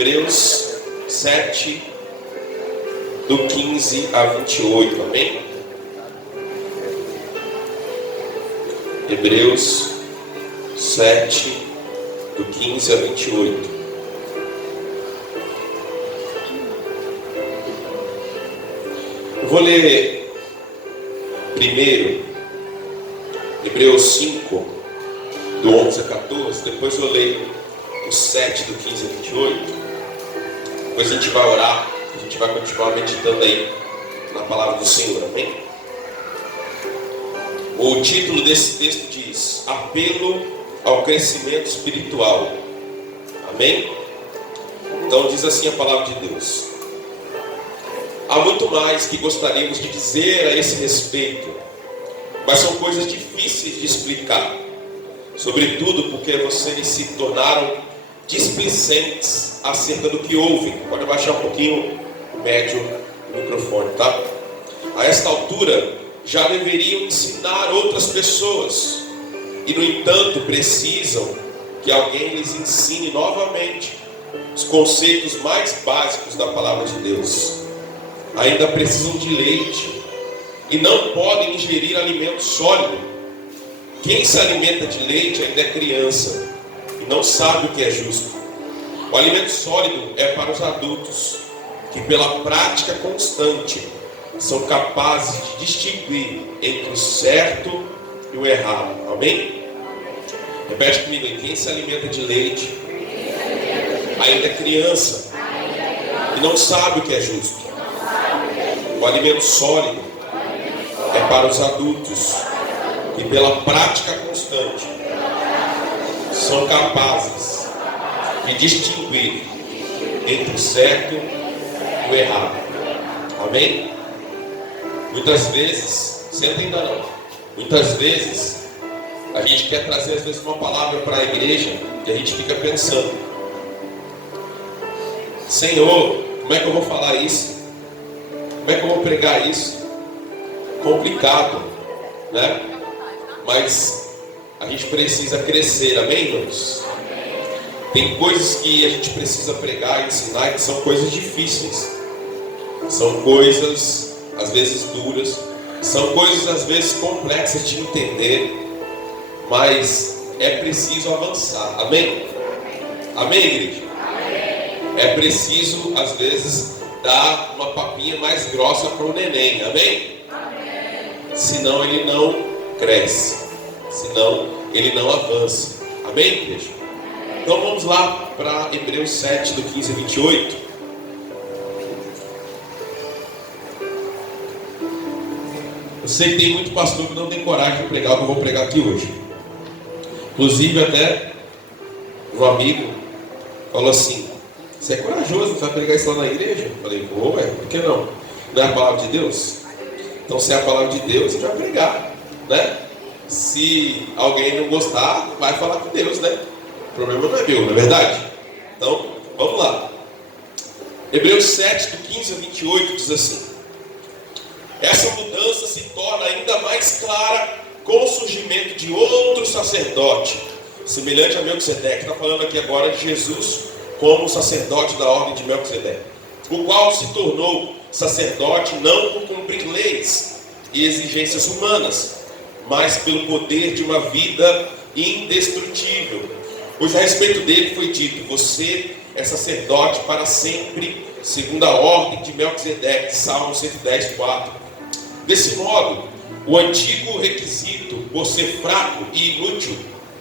Hebreus 7, do 15 a 28, amém? Hebreus 7, do 15 a 28. Eu vou ler primeiro Hebreus 5, do 11 a 14, depois eu leio o 7, do 15 a 28. Depois a gente vai orar, a gente vai continuar meditando aí na palavra do Senhor, amém? O título desse texto diz: Apelo ao crescimento espiritual, amém? Então diz assim a palavra de Deus: há muito mais que gostaríamos de dizer a esse respeito, mas são coisas difíceis de explicar, sobretudo porque vocês se tornaram displicentes acerca do que ouvem. Pode abaixar um pouquinho o médio do microfone, tá? A esta altura já deveriam ensinar outras pessoas, e no entanto precisam que alguém lhes ensine novamente os conceitos mais básicos da palavra de Deus. Ainda precisam de leite e não podem ingerir alimento sólido. Quem se alimenta de leite ainda é criança e não sabe o que é justo. O alimento sólido é para os adultos, que pela prática constante são capazes de distinguir entre o certo e o errado, amém? Repete comigo aí: quem se alimenta de leite ainda é criança e não sabe o que é justo. O alimento sólido é para os adultos, que pela prática constante são capazes de distinguir entre o certo e o errado, amém? Muitas vezes, senta ainda não, muitas vezes a gente quer trazer às vezes uma palavra para a igreja e a gente fica pensando: Senhor, como é que eu vou falar isso? Como é que eu vou pregar isso? Complicado, né? Mas a gente precisa crescer, amém, irmãos? Tem coisas que a gente precisa pregar e ensinar que são coisas difíceis. São coisas, às vezes, duras. São coisas, às vezes, complexas de entender. Mas é preciso avançar, amém? Amém, igreja? É preciso, às vezes, dar uma papinha mais grossa para o neném, amém? Senão ele não cresce, senão ele não avança, amém, igreja? Então vamos lá para Hebreus 7, do 15 a 28. Eu sei que tem muito pastor que não tem coragem de pregar o que eu vou pregar aqui hoje. Inclusive até um amigo falou assim: você é corajoso, você vai pregar isso lá na igreja? Eu falei: pô, por que não? Não é a palavra de Deus? Então se é a palavra de Deus, a gente vai pregar, né? Se alguém não gostar, vai falar com Deus, né? O problema não é meu, não é verdade? Então, vamos lá. Hebreus 7, do 15 a 28 diz assim: essa mudança se torna ainda mais clara com o surgimento de outro sacerdote, semelhante a Melquisedeque. Está falando aqui agora de Jesus como sacerdote da ordem de Melquisedeque, o qual se tornou sacerdote não por cumprir leis e exigências humanas, mas pelo poder de uma vida indestrutível. Pois a respeito dele foi dito: você é sacerdote para sempre, segundo a ordem de Melquisedeque. Salmo 110, 4. Desse modo, o antigo requisito, por ser fraco e inútil,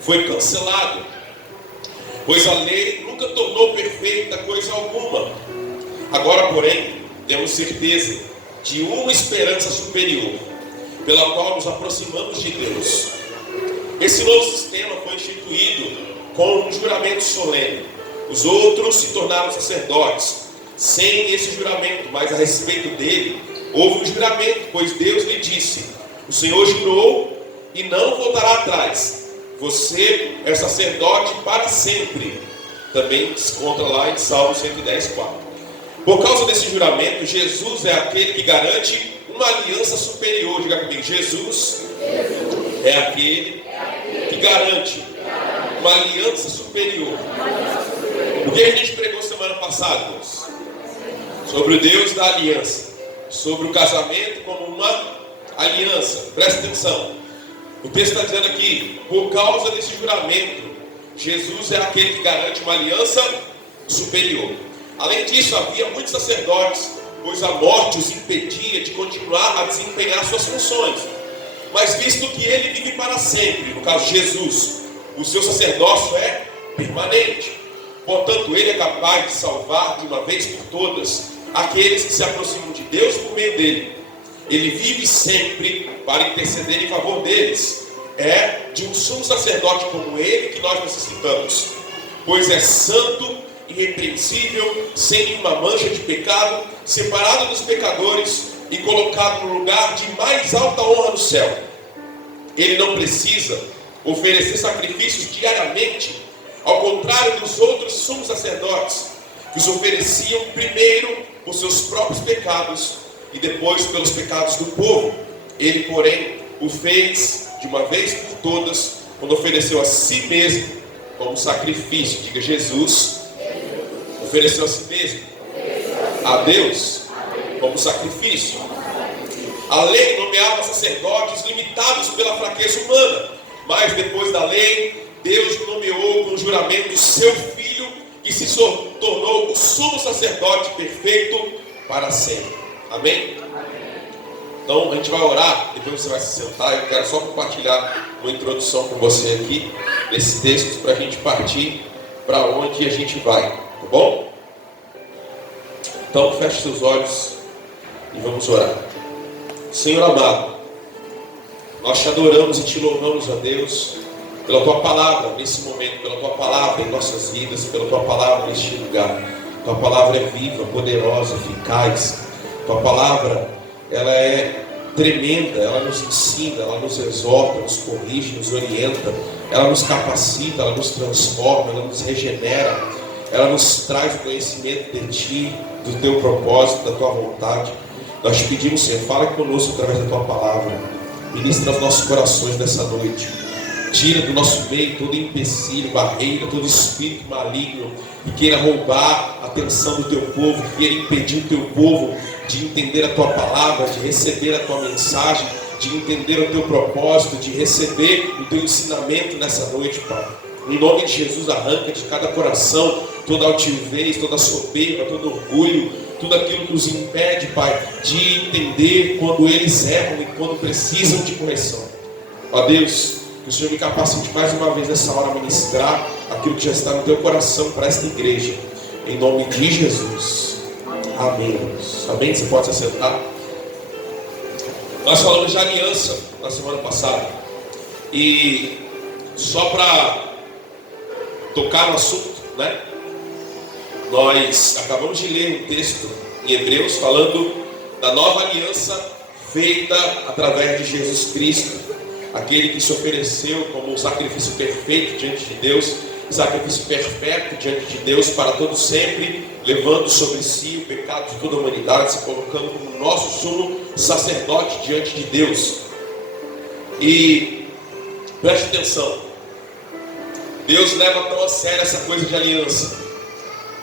foi cancelado, pois a lei nunca tornou perfeita coisa alguma. Agora, porém, temos certeza de uma esperança superior, pela qual nos aproximamos de Deus. Esse novo sistema foi instituído com um juramento solene. Os outros se tornaram sacerdotes sem esse juramento, mas a respeito dele houve um juramento, pois Deus lhe disse: o Senhor jurou e não voltará atrás. Você é sacerdote para sempre. Também se encontra lá em Salmo 110, 4. Por causa desse juramento, Jesus é aquele que garante uma aliança superior. Diga comigo: Jesus é aquele que garante uma aliança superior. O que a gente pregou semana passada? passado, irmãos? Sobre o Deus da aliança. Sobre o casamento como uma aliança. Presta atenção. O texto está dizendo aqui, por causa desse juramento, Jesus é aquele que garante uma aliança superior. Além disso, havia muitos sacerdotes, pois a morte os impedia de continuar a desempenhar suas funções. Mas visto que ele vive para sempre, no caso Jesus, o seu sacerdócio é permanente. Portanto, ele é capaz de salvar de uma vez por todas aqueles que se aproximam de Deus por meio dele. Ele vive sempre para interceder em favor deles. É de um sumo sacerdote como ele que nós necessitamos, pois é santo, irrepreensível, sem nenhuma mancha de pecado, separado dos pecadores e colocado no lugar de mais alta honra no céu. Ele não precisa oferecer sacrifícios diariamente, ao contrário dos outros sumos sacerdotes, que os ofereciam primeiro por seus próprios pecados e depois pelos pecados do povo. Ele, porém, o fez de uma vez por todas, quando ofereceu a si mesmo como sacrifício. Diga, Jesus ofereceu a si mesmo a Deus como sacrifício. A lei nomeava sacerdotes limitados pela fraqueza humana, mas depois da lei, Deus nomeou com juramento seu Filho, que se tornou o sumo sacerdote perfeito para sempre. Amém? Então a gente vai orar, depois você vai se sentar. Eu quero só compartilhar uma introdução com você aqui, nesse texto, para a gente partir para onde a gente vai, tá bom? Então feche seus olhos e vamos orar. Senhor amado, nós te adoramos e te louvamos, a Deus, pela tua palavra nesse momento, pela tua palavra em nossas vidas, pela tua palavra neste lugar. Tua palavra é viva, poderosa, eficaz. Tua palavra, ela é tremenda, ela nos ensina, ela nos exorta, nos corrige, nos orienta, ela nos capacita, ela nos transforma, ela nos regenera, ela nos traz o conhecimento de Ti, do Teu propósito, da Tua vontade. Nós te pedimos, Senhor, fala conosco através da Tua palavra, ministra os nossos corações nessa noite, tira do nosso meio todo empecilho, barreira, todo espírito maligno que queira roubar a atenção do Teu povo, que queira impedir o Teu povo de entender a Tua palavra, de receber a Tua mensagem, de entender o Teu propósito, de receber o Teu ensinamento nessa noite, Pai. Em nome de Jesus, arranca de cada coração toda altivez, toda soberba, todo orgulho, tudo aquilo que nos impede, Pai, de entender quando eles erram e quando precisam de correção. Ó Deus, que o Senhor me capacite mais uma vez nessa hora a ministrar aquilo que já está no Teu coração para esta igreja. Em nome de Jesus. Amém. Amém? Você pode se assentar. Nós falamos de aliança na semana passada. E só para tocar no assunto, né? Nós acabamos de ler um texto em Hebreus falando da nova aliança feita através de Jesus Cristo, aquele que se ofereceu como um sacrifício perfeito diante de Deus, sacrifício perfeito diante de Deus para todo sempre, levando sobre si o pecado de toda a humanidade, se colocando como nosso sumo sacerdote diante de Deus. E preste atenção, Deus leva tão a sério essa coisa de aliança,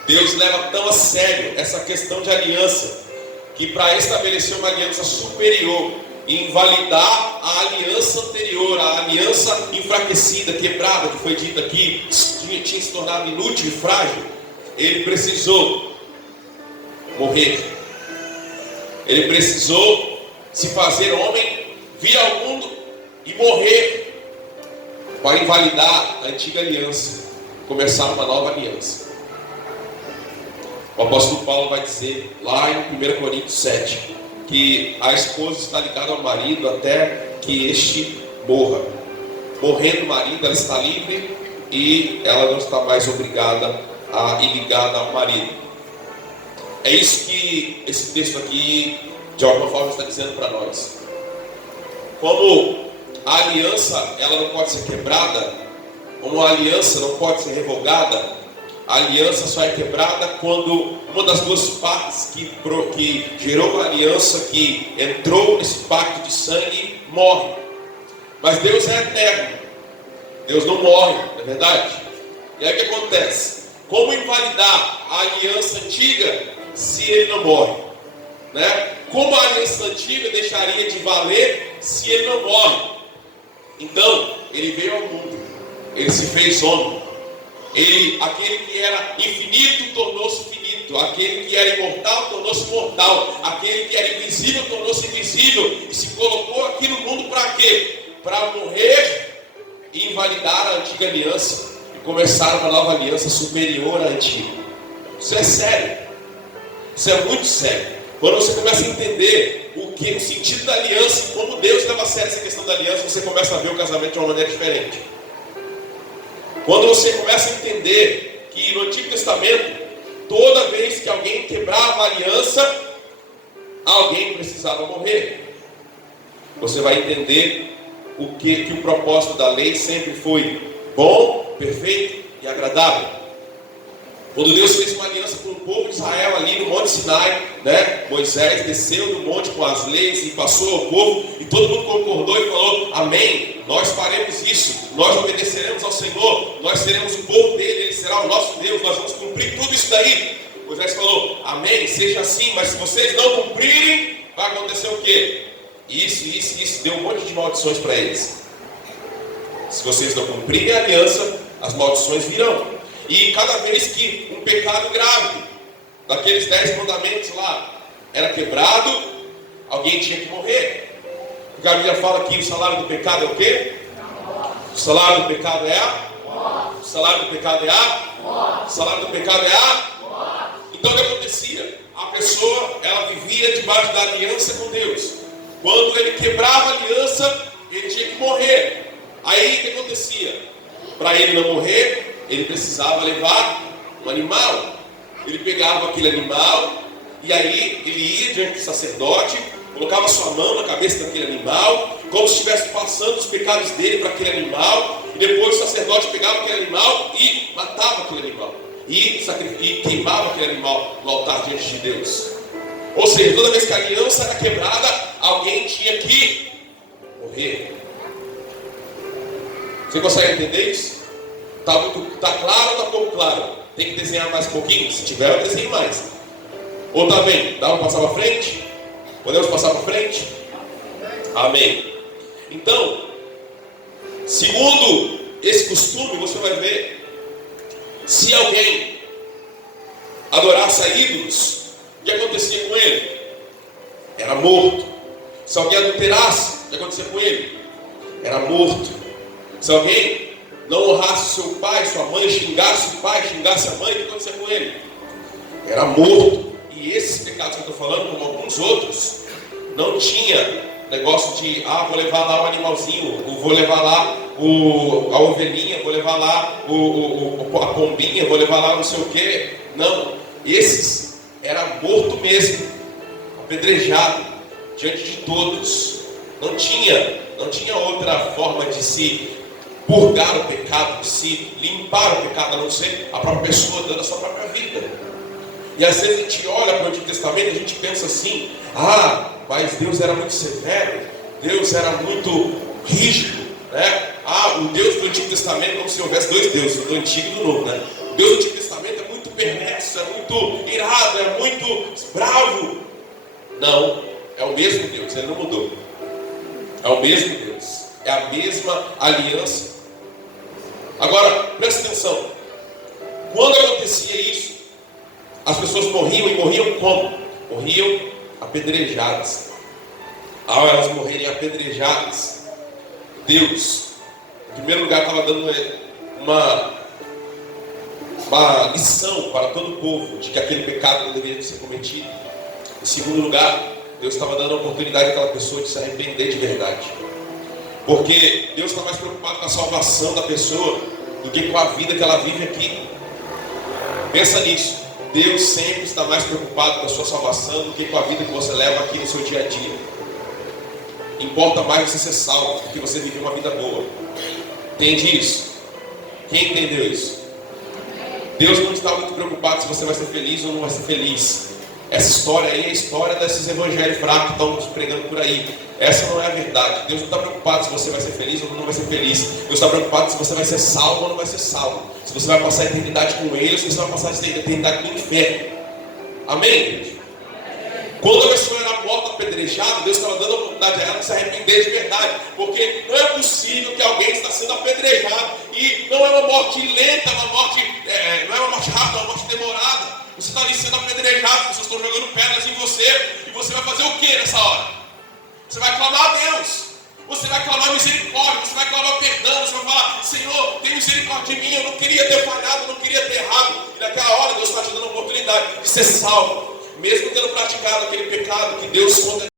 Deus leva tão a sério essa questão de aliança, que para estabelecer uma aliança superior e invalidar a aliança anterior, a aliança enfraquecida, quebrada, que foi dita aqui, tinha se tornado inútil e frágil, ele precisou morrer. Ele precisou se fazer homem, vir ao mundo e morrer para invalidar a antiga aliança, começar uma nova aliança. O apóstolo Paulo vai dizer lá em 1 Coríntios 7 que a esposa está ligada ao marido até que este morra. Morrendo o marido, ela está livre e ela não está mais obrigada a ir ligada ao marido. É isso que esse texto aqui de alguma forma está dizendo para nós. Como a aliança ela não pode ser quebrada, como a aliança não pode ser revogada, a aliança só é quebrada quando uma das duas partes que gerou a aliança, que entrou nesse pacto de sangue, morre. Mas Deus é eterno, Deus não morre, não é verdade? E aí o que acontece? como invalidar a aliança antiga se ele não morre? Né? Como a aliança antiga deixaria de valer se ele não morre? Então, ele veio ao mundo, ele se fez homem. Aquele que era infinito tornou-se finito, aquele que era imortal tornou-se mortal, aquele que era invisível tornou-se invisível e se colocou aqui no mundo para quê? Para morrer e invalidar a antiga aliança e começar uma nova aliança superior à antiga. Isso é sério, isso é muito sério. Quando você começa a entender o sentido da aliança, como Deus leva a sério essa questão da aliança, você começa a ver o casamento de uma maneira diferente. Quando você começa a entender que no Antigo Testamento, toda vez que alguém quebrava a aliança, alguém precisava morrer. Você vai entender que o propósito da lei sempre foi bom, perfeito e agradável. Quando Deus fez uma aliança com o povo de Israel ali no Monte Sinai, né? Moisés desceu do monte com as leis e passou ao povo, e todo mundo concordou e falou: amém, nós faremos isso, nós obedeceremos ao Senhor, nós seremos o povo dele, ele será o nosso Deus, nós vamos cumprir tudo isso daí. Moisés falou: amém, seja assim, mas se vocês não cumprirem, vai acontecer o quê? Isso, deu um monte de maldições para eles. Se vocês não cumprirem a aliança, as maldições virão. E cada vez que um pecado grave, daqueles 10 mandamentos lá, era quebrado, alguém tinha que morrer. Porque a Bíblia fala que o salário do pecado é o quê? O salário do pecado é a morte. O salário do pecado é a morte. O salário do pecado é a morte. Então o que acontecia? A pessoa, ela vivia debaixo da aliança com Deus. Quando ele quebrava a aliança, ele tinha que morrer. Aí o que acontecia? Para ele não morrer, ele precisava levar um animal. Ele pegava aquele animal e aí ele ia diante do sacerdote, colocava sua mão na cabeça daquele animal, como se estivesse passando os pecados dele para aquele animal, e depois o sacerdote pegava aquele animal e matava aquele animal, e queimava aquele animal no altar diante de Deus. Ou seja, toda vez que a aliança era quebrada, alguém tinha que morrer. Você consegue entender isso? Está claro ou está pouco claro? Tem que desenhar mais um pouquinho? Se tiver, eu desenho mais. Ou está bem? Dá para passar para frente? Podemos passar para frente? Amém. Então, segundo esse costume, você vai ver, se alguém adorasse a ídolos, o que acontecia com ele? Era morto. Se alguém adulterasse, o que acontecia com ele? Era morto. Se alguém não honrasse seu pai, sua mãe, xingasse o pai, xingasse a mãe, o que acontecia com ele? Era morto. E esses pecados que eu estou falando, como alguns outros, não tinha negócio de, vou levar lá o animalzinho, vou levar lá a ovelhinha, vou levar lá a pombinha, vou levar lá não sei o que. Não, esses era morto mesmo, apedrejado diante de todos. Não tinha outra forma de se purgar o pecado, de se limpar o pecado, a não ser a própria pessoa dando a sua própria vida. E às vezes a gente olha para o Antigo Testamento e a gente pensa assim: mas Deus era muito severo, Deus era muito rígido, né? O Deus do Antigo Testamento, como se houvesse dois deuses, do Antigo e do Novo, né? O Deus do Antigo Testamento é muito perverso, é muito irado, é muito bravo. Não, é o mesmo Deus, ele não mudou. É o mesmo Deus, é a mesma aliança. Agora, presta atenção. Quando acontecia isso, as pessoas morriam, e morriam como? Morriam apedrejadas. Ao elas morrerem apedrejadas, Deus, em primeiro lugar, estava dando uma lição para todo o povo de que aquele pecado não deveria ser cometido. Em segundo lugar, Deus estava dando a oportunidade àquela pessoa de se arrepender de verdade. Porque Deus está mais preocupado com a salvação da pessoa do que com a vida que ela vive aqui. Pensa nisso. Deus sempre está mais preocupado com a sua salvação do que com a vida que você leva aqui no seu dia a dia. Importa mais você ser salvo do que você viver uma vida boa. Entende isso? Quem entendeu isso? Deus não está muito preocupado se você vai ser feliz ou não vai ser feliz. Essa história aí é a história desses evangelhos fracos que estão se pregando por aí. Essa não é a verdade. Deus não está preocupado se você vai ser feliz ou não vai ser feliz. Deus está preocupado se você vai ser salvo ou não vai ser salvo. Se você vai passar a eternidade com Ele ou se você vai passar a eternidade no inferno. Amém, igreja? Quando a pessoa era morta, apedrejada, Deus estava dando a oportunidade a ela de se arrepender de verdade. Porque não é possível que alguém está sendo apedrejado e não é uma morte lenta, não é uma morte rápida, é uma morte demorada. Você está ali sendo apedrejado, as pessoas estão jogando pedras em você. E você vai fazer o que nessa hora? Você vai clamar a Deus. Você vai clamar misericórdia. Você vai clamar perdão. Você vai falar: Senhor, tem misericórdia de mim. Eu não queria ter falhado, eu não queria ter errado. E naquela hora Deus está te dando a oportunidade de ser salvo. Mesmo tendo praticado aquele pecado que Deus condenou.